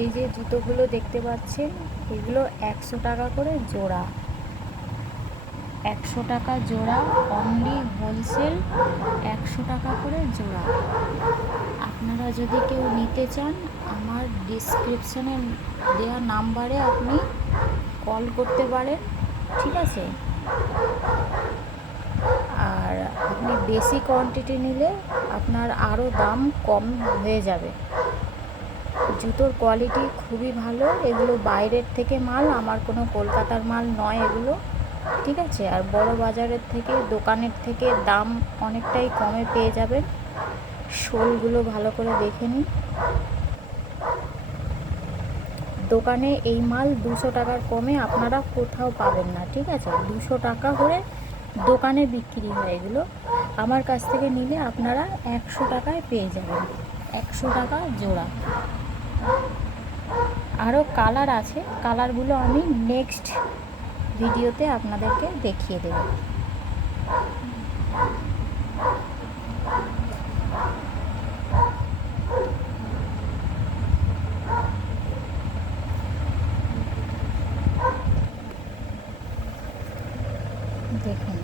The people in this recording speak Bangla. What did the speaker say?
এই যে জুতোগুলো দেখতে পাচ্ছেন, এগুলো 100 টাকা করে জোড়া। 100 টাকা জোড়া, অনলি হোলসেল 100 টাকা করে জোড়া। আপনারা যদি কেউ নিতে চান, আমার ডিসক্রিপশানে দেওয়া নাম্বারে আপনি কল করতে পারেন, ঠিক আছে? আর আপনি বেশি কোয়ান্টিটি নিলে আপনার আরও দাম কম হয়ে যাবে। জুতোর কোয়ালিটি খুবই ভালো, এগুলো বাইরের থেকে মাল, আমার কোনো কলকাতার মাল নয় এগুলো, ঠিক আছে? আর বড় বাজারের থেকে, দোকানের থেকে দাম অনেকটাই কমে পেয়ে যাবেন। শোলগুলো ভালো করে দেখে নিন। দোকানে এই মাল 200 টাকার কমে আপনারা কোথাও পাবেন না, ঠিক আছে? 200 টাকা করে দোকানে বিক্রি হয় এগুলো, আমার কাছ থেকে নিলে আপনারা 100 টাকায় পেয়ে যাবেন। 100 টাকা জোড়া। আরও কালার আছে, কালারগুলো আমি নেক্সট ভিডিওতে আপনাদেরকে দেখিয়ে দেব। দেখুন।